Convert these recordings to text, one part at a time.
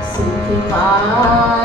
Sukhi Paya Sukhi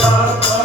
Baba.